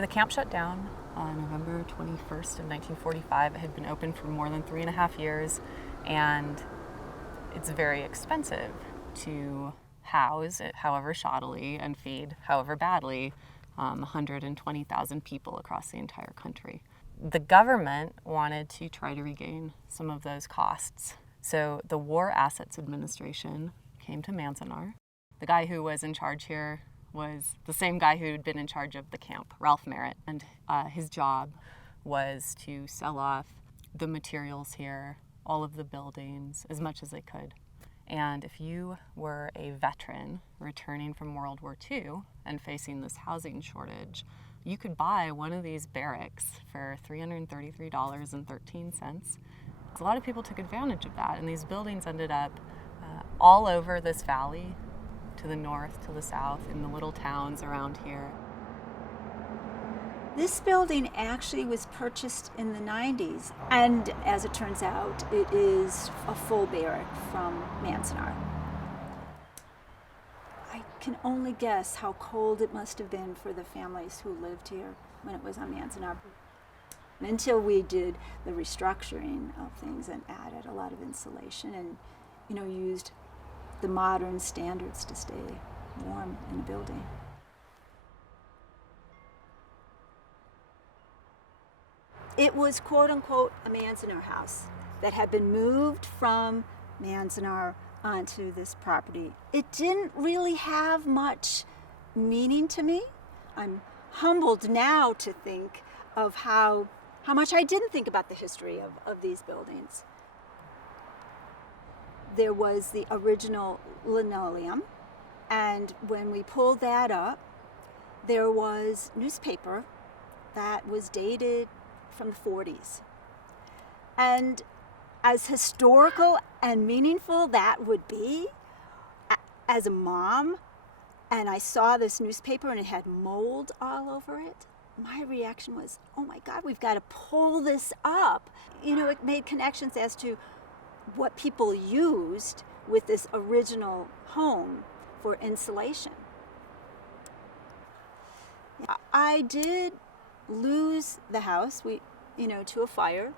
The camp shut down on November 21st of 1945. It had been open for more than 3.5 years, and it's very expensive to house it however shoddily and feed however badly 120,000 people across the entire country. The government wanted to try to regain some of those costs. So the War Assets Administration came to Manzanar. The guy who was in charge here was the same guy who had been in charge of the camp, Ralph Merritt, and his job was to sell off the materials here, all of the buildings, as much as they could. And if you were a veteran returning from World War II and facing this housing shortage, you could buy one of these barracks for $333.13. A lot of people took advantage of that, and these buildings ended up all over this valley, to the north, to the south, in the little towns around here. This building actually was purchased in the 90s, and as it turns out, it is a full barrack from Manzanar. I can only guess how cold it must have been for the families who lived here when it was on Manzanar. Until we did the restructuring of things and added a lot of insulation and, used the modern standards to stay warm in the building. It was, quote unquote, a Manzanar house that had been moved from Manzanar onto this property. It didn't really have much meaning to me. I'm humbled now to think of how much I didn't think about the history of these buildings. There was the original linoleum, and when we pulled that up, there was newspaper that was dated from the 40s. And as historical and meaningful that would be, as a mom, and I saw this newspaper and it had mold all over it, my reaction was, oh my God, we've got to pull this up. It made connections as to what people used with this original home for insulation. I did lose the house, to a fire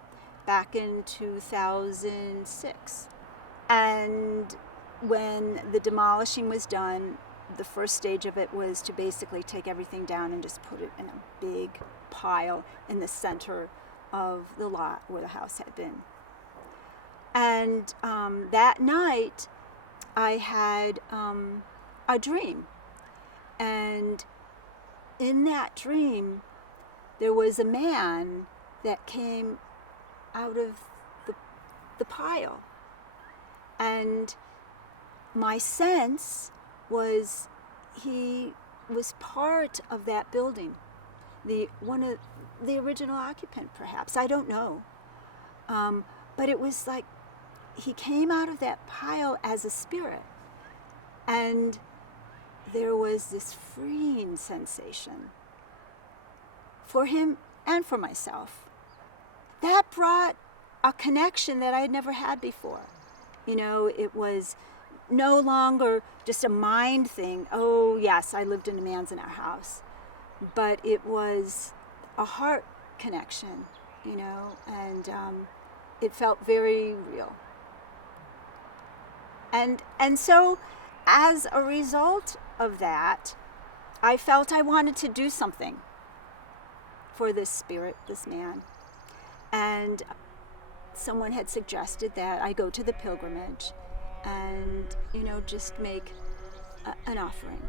back in 2006. And when the demolishing was done, the first stage of it was to basically take everything down and just put it in a big pile in the center of the lot where the house had been. And that night, I had a dream. And in that dream, there was a man that came out of the pile. And my sense was he was part of that building, one of the original occupant, perhaps. I don't know. But it was like he came out of that pile as a spirit. And there was this freeing sensation for him and for myself. That brought a connection that I had never had before. It was no longer just a mind thing. Oh, yes, I lived in a Manzanar house. But it was a heart connection, and it felt very real. And so, as a result of that, I felt I wanted to do something for this spirit, this man. And someone had suggested that I go to the pilgrimage and, just make an offering.